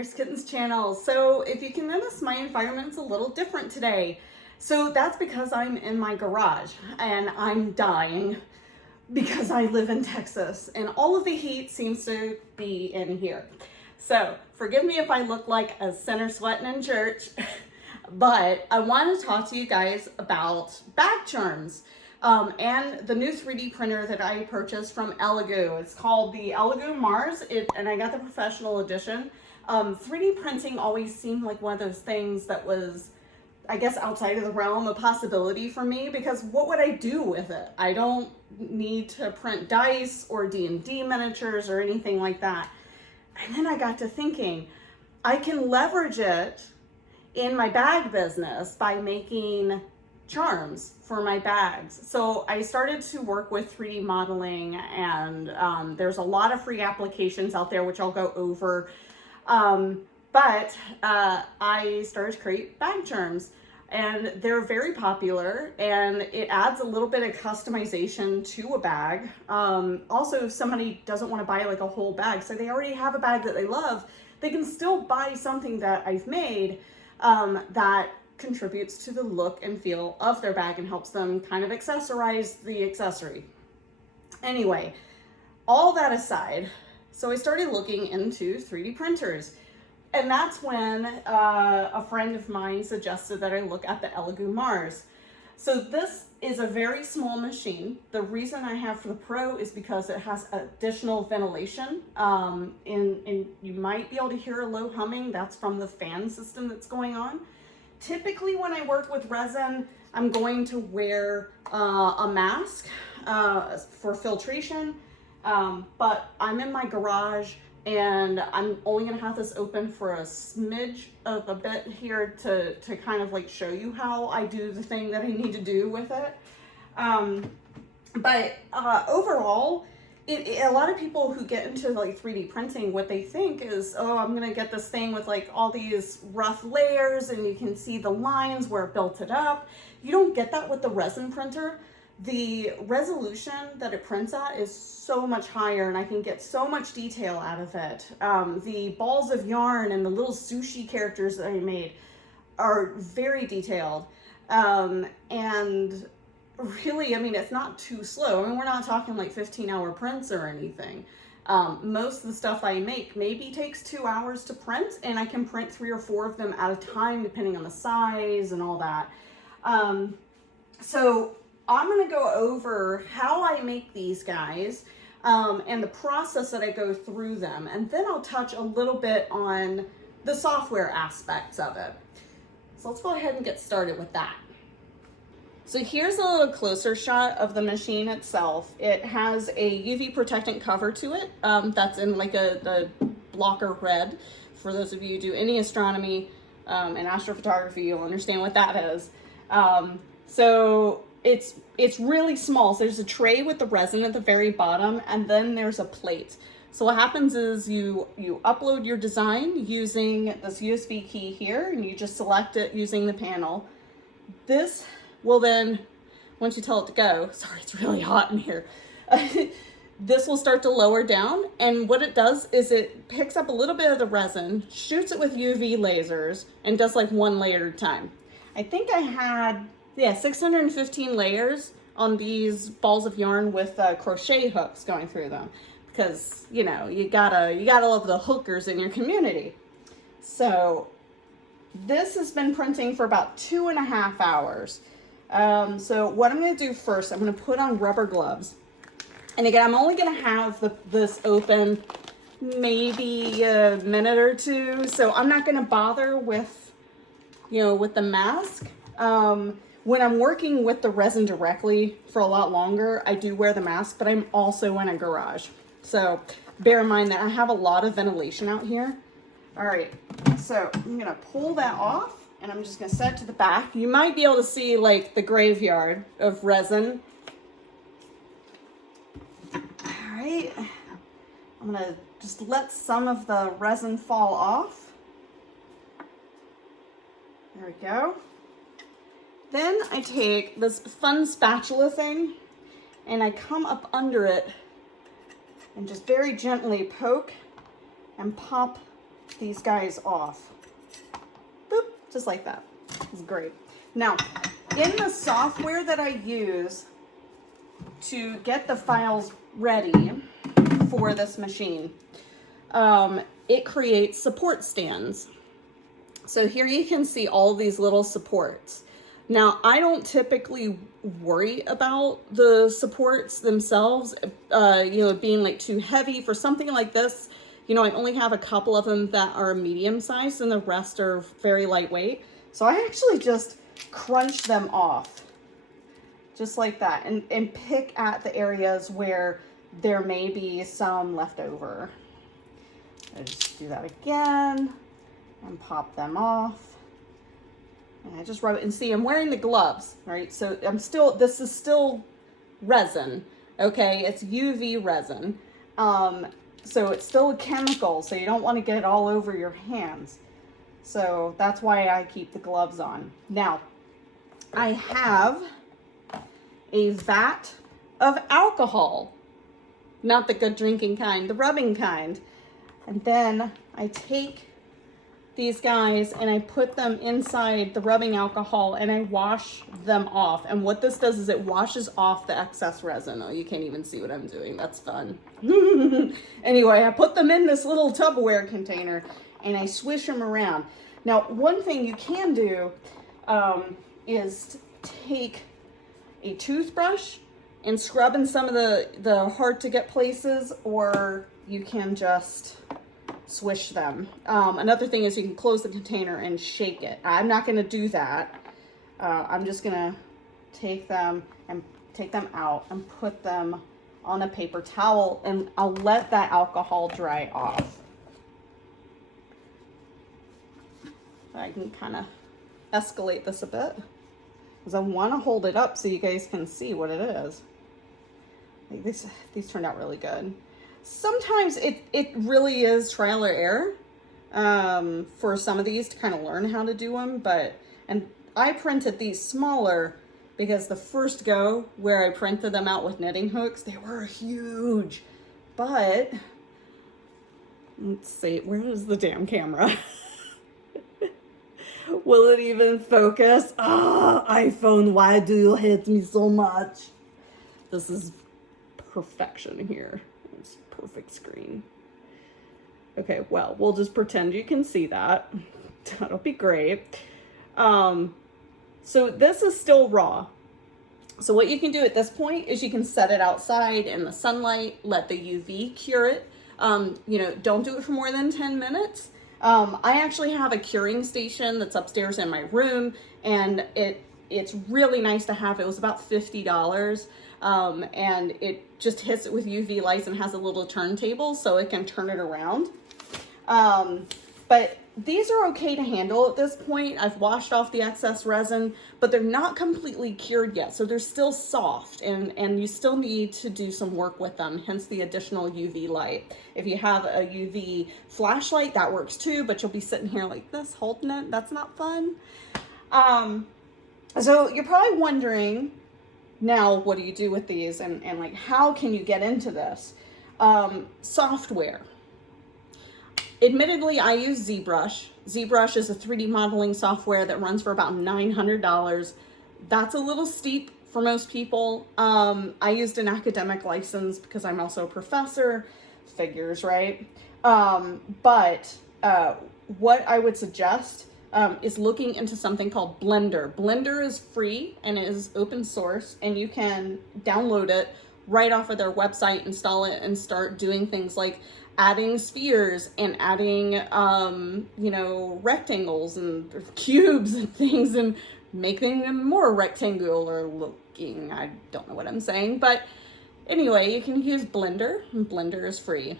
Fierce Kittens channel. So if you can notice, my environment's a little different today. So that's because I'm in my garage and I'm dying because I live in Texas and all of the heat seems to be in here. So forgive me if I look like a sinner sweating in church, but I want to talk to you guys about bag charms. And the new 3D printer that I purchased from Elegoo. It's called the Elegoo Mars, and I got the professional edition. 3D printing always seemed like one of those things that was, I guess, outside of the realm of possibility for me, because what would I do with it? I don't need to print dice or D&D miniatures or anything like that. And then I got to thinking, I can leverage it in my bag business by making charms for my bags. So I started to work with 3D modeling, and there's a lot of free applications out there, which I'll go over. But I started to create bag charms, and they're very popular, and it adds a little bit of customization to a bag. Also, if somebody doesn't want to buy like a whole bag, so they already have a bag that they love, they can still buy something that I've made that contributes to the look and feel of their bag and helps them kind of accessorize the accessory. Anyway, all that aside, so I started looking into 3D printers, and that's when a friend of mine suggested that I look at the Elegoo Mars. So this is a very small machine. The reason I have for the Pro is because it has additional ventilation, and you might be able to hear a low humming. That's from the fan system that's going on. Typically when I work with resin, I'm going to wear a mask for filtration, but I'm in my garage and I'm only gonna have this open for a smidge of a bit here to kind of like show you how I do the thing that I need to do with it. But overall, a lot of people who get into like 3D printing, what they think is, oh, I'm gonna get this thing with like all these rough layers and you can see the lines where it built it up. You don't get that with the resin printer. The resolution that it prints at is so much higher and I can get so much detail out of it. The balls of yarn and the little sushi characters that I made are very detailed. And really, I mean, it's not too slow. I mean, we're not talking like 15-hour prints or anything. Most of the stuff I make maybe takes 2 hours to print, and I can print 3 or 4 of them at a time, depending on the size and all that. So I'm gonna go over how I make these guys, and the process that I go through them. And then I'll touch a little bit on the software aspects of it. So let's go ahead and get started with that. So here's a little closer shot of the machine itself. It has a UV protectant cover to it that's in like the blocker red. For those of you who do any astronomy and astrophotography, you'll understand what that is. So it's really small. So there's a tray with the resin at the very bottom, and then there's a plate. So what happens is you upload your design using this USB key here, and you just select it using the panel. This will then, once you tell it to go, sorry, it's really hot in here, this will start to lower down, and what it does is it picks up a little bit of the resin, shoots it with UV lasers, and does like 1 layer at a time. I think I had, 615 layers on these balls of yarn with crochet hooks going through them, because, you know, you gotta love the hookers in your community. So this has been printing for about 2.5 hours. So what I'm going to do first, I'm going to put on rubber gloves. And again, I'm only going to have this open maybe a minute or two. So I'm not going to bother with, with the mask. When I'm working with the resin directly for a lot longer, I do wear the mask, but I'm also in a garage. So bear in mind that I have a lot of ventilation out here. All right, so I'm going to pull that off. And I'm just gonna set it to the back. You might be able to see like the graveyard of resin. All right, I'm gonna just let some of the resin fall off. There we go. Then I take this fun spatula thing and I come up under it and just very gently poke and pop these guys off. Boop, just like that. It's great. Now, in the software that I use to get the files ready for this machine, it creates support stands. So here you can see all these little supports. Now, I don't typically worry about the supports themselves, being like too heavy for something like this. I only have a couple of them that are medium sized and the rest are very lightweight. So I actually just crunch them off just like that and pick at the areas where there may be some left over. I just do that again and pop them off. And I just rub it, and see, I'm wearing the gloves, right? So this is still resin, okay? It's UV resin. So it's still a chemical, so you don't want to get it all over your hands. So that's why I keep the gloves on. Now, I have a vat of alcohol, not the good drinking kind, the rubbing kind. And then I take these guys and I put them inside the rubbing alcohol and I wash them off. And what this does is it washes off the excess resin. Oh, you can't even see what I'm doing. That's fun. Anyway, I put them in this little Tupperware container and I swish them around. Now, one thing you can do is take a toothbrush and scrub in some of the hard to get places, or you can just swish them. Another thing is you can close the container and shake it. I'm not going to do that. I'm just going to take them out and put them on a paper towel, and I'll let that alcohol dry off. I can kind of escalate this a bit because I want to hold it up so you guys can see what it is. Like these turned out really good. Sometimes it really is trial or error for some of these to kind of learn how to do them, and I printed these smaller because the first go where I printed them out with knitting hooks, they were huge. But let's see, where is the damn camera? Will it even focus? iPhone, why do you hate me so much? This is perfection here. It's perfect screen. Okay, well, we'll just pretend you can see that. That'll be great. So this is still raw. So what you can do at this point is you can set it outside in the sunlight, let the UV cure it. Don't do it for more than 10 minutes. I actually have a curing station that's upstairs in my room, and it's really nice to have. It was about $50, and it just hits it with UV lights and has a little turntable so it can turn it around. But these are okay to handle at this point. I've washed off the excess resin, but they're not completely cured yet. So they're still soft, and you still need to do some work with them, hence the additional UV light. If you have a UV flashlight, that works too, but you'll be sitting here like this, holding it. That's not fun. So you're probably wondering, now what do you do with these, and like, how can you get into this? Software. Admittedly, I use ZBrush. ZBrush is a 3D modeling software that runs for about $900. That's a little steep for most people. I used an academic license because I'm also a professor. Figures, right? But what I would suggest is looking into something called Blender. Blender is free and is open source, and you can download it right off of their website, install it, and start doing things like adding spheres and adding, rectangles and cubes and things and making them more rectangular looking. I don't know what I'm saying, but anyway, you can use Blender, and Blender is free.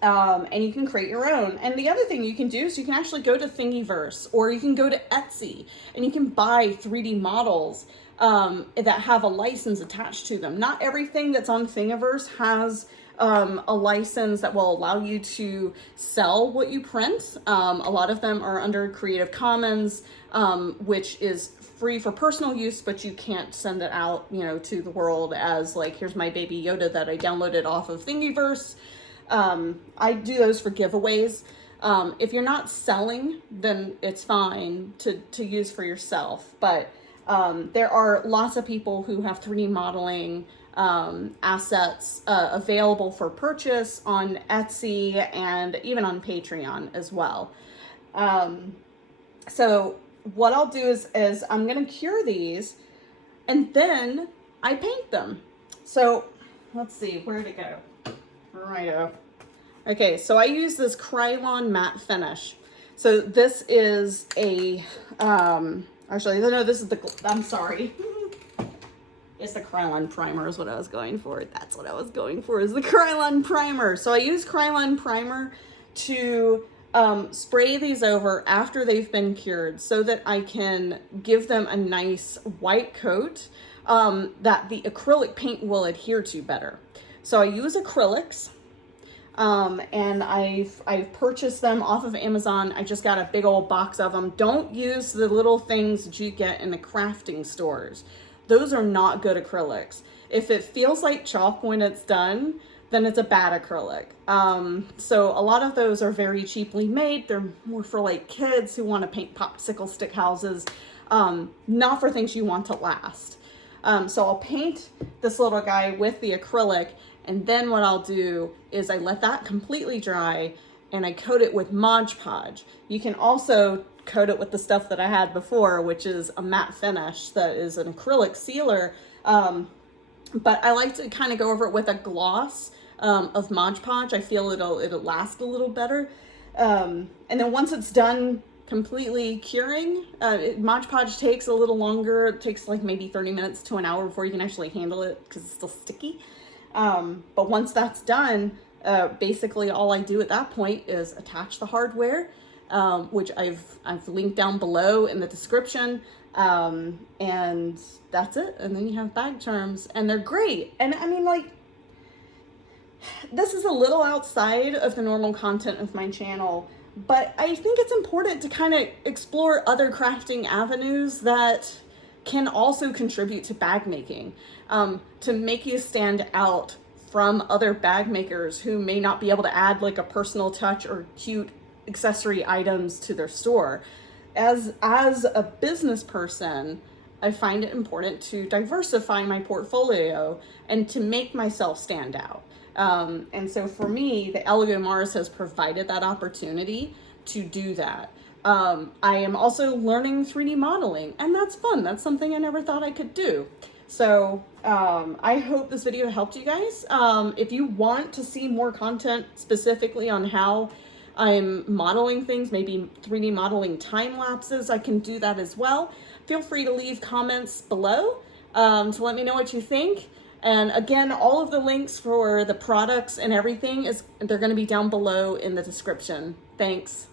And you can create your own. And the other thing you can do is you can actually go to Thingiverse, or you can go to Etsy, and you can buy 3D models that have a license attached to them. Not everything that's on Thingiverse has a license that will allow you to sell what you print. A lot of them are under Creative Commons, which is free for personal use, but you can't send it out, to the world as like, here's my baby Yoda that I downloaded off of Thingiverse. I do those for giveaways. If you're not selling, then it's fine to use for yourself. But there are lots of people who have 3D modeling assets available for purchase on Etsy and even on Patreon as well. So what I'll do is I'm going to cure these and then I paint them. So let's see, where'd it go? Righto. Okay, so I use this Krylon matte finish. So this is a, actually, no, this is I'm sorry. It's the Krylon primer is what I was going for. That's what I was going for, is the Krylon primer. So I use Krylon primer to spray these over after they've been cured so that I can give them a nice white coat that the acrylic paint will adhere to better. So I use acrylics. And I've purchased them off of Amazon. I just got a big old box of them. Don't use the little things that you get in the crafting stores. Those are not good acrylics. If it feels like chalk when it's done, then it's a bad acrylic. So a lot of those are very cheaply made. They're more for like kids who want to paint popsicle stick houses, not for things you want to last. So I'll paint this little guy with the acrylic, and then what I'll do is I let that completely dry and I coat it with Mod Podge. You can also coat it with the stuff that I had before, which is a matte finish that is an acrylic sealer. But I like to kind of go over it with a gloss of Mod Podge. I feel it'll last a little better. And then once it's done completely curing, Mod Podge takes a little longer. It takes like maybe 30 minutes to an hour before you can actually handle it because it's still sticky. But once that's done, basically all I do at that point is attach the hardware, which I've linked down below in the description. And that's it. And then you have bag charms and they're great. And I mean, like, this is a little outside of the normal content of my channel, but I think it's important to kind of explore other crafting avenues that can also contribute to bag making, to make you stand out from other bag makers who may not be able to add like a personal touch or cute accessory items to their store. As a business person, I find it important to diversify my portfolio and to make myself stand out. And so for me, the Elegoo Mars has provided that opportunity to do that. I am also learning 3D modeling, and that's fun. That's something I never thought I could do. So I hope this video helped you guys. If you want to see more content specifically on how I'm modeling things, maybe 3D modeling time lapses, I can do that as well. Feel free to leave comments below to let me know what you think. And again, all of the links for the products and everything they're going to be down below in the description. Thanks.